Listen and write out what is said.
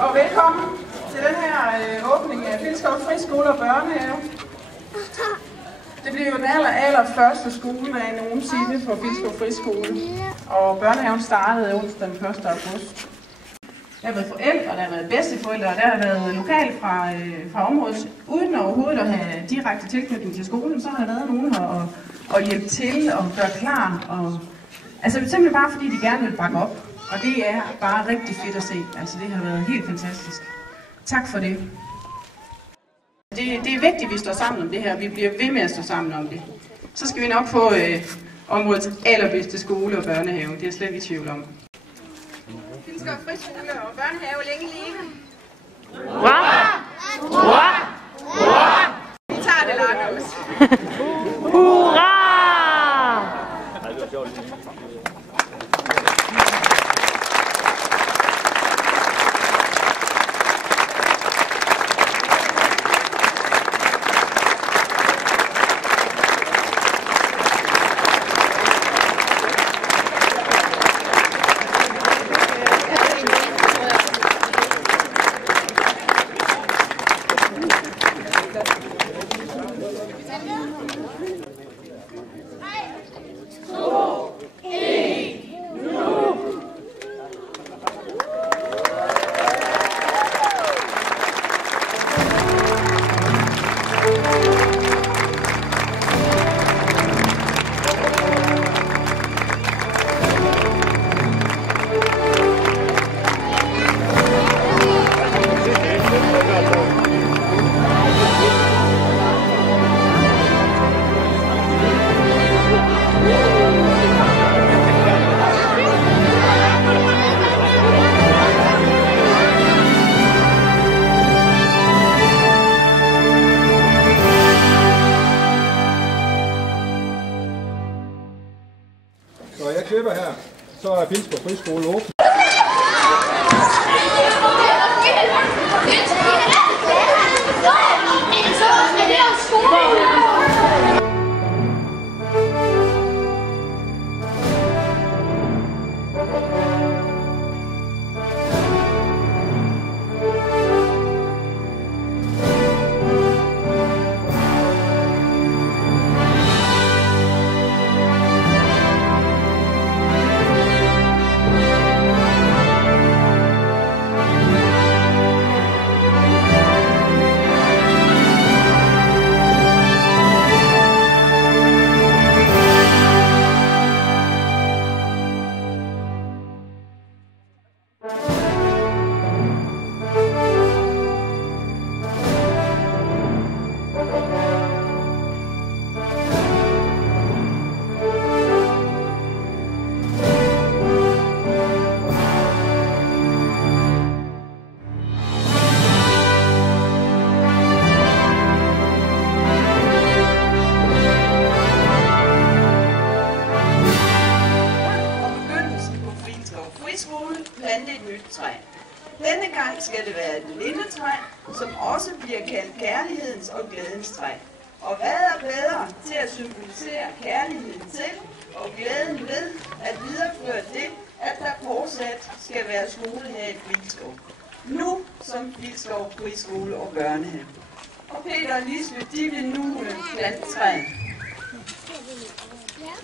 Og velkommen til den her åbning af Filskov Friskole og Børnehave. Det bliver jo den allerførste skoledag nogensinde for Filskov Friskole. Og børnehaven startede onsdag den 1. august. Der har været forældre, der har været bedsteforældre, og der har været lokalt fra området. Uden overhovedet at have direkte tilknytning til skolen, så har der været nogen her og hjælpe til og gøre klar. Altså simpelthen bare fordi de gerne vil bakke op. Og det er bare rigtig fedt at se. Altså det har været helt fantastisk. Tak for det. Det er vigtigt, at vi står sammen om det her. Vi bliver ved med at stå sammen om det. Så skal vi nok få områdets allerbedste skole og børnehave. Det er jeg slet ikke i tvivl om. Filskov Friskole og børnehave længe leve. Hurra! Hurra! Hurra! Vi tager det langt også. Hurra! Så jeg klipper her, så er Filskov Friskole åben. Plante et nyt træ. Denne gang skal det være et lindetræ, som også bliver kaldt kærlighedens og glædens træ. Og hvad er bedre til at symbolisere kærligheden til og glæden ved at videreføre det, at der fortsat skal være skole her i Filskov. Nu som Filskov Friskole og Børnehave. Og Peter og Lisbeth, de vil nu plante træet. Ja.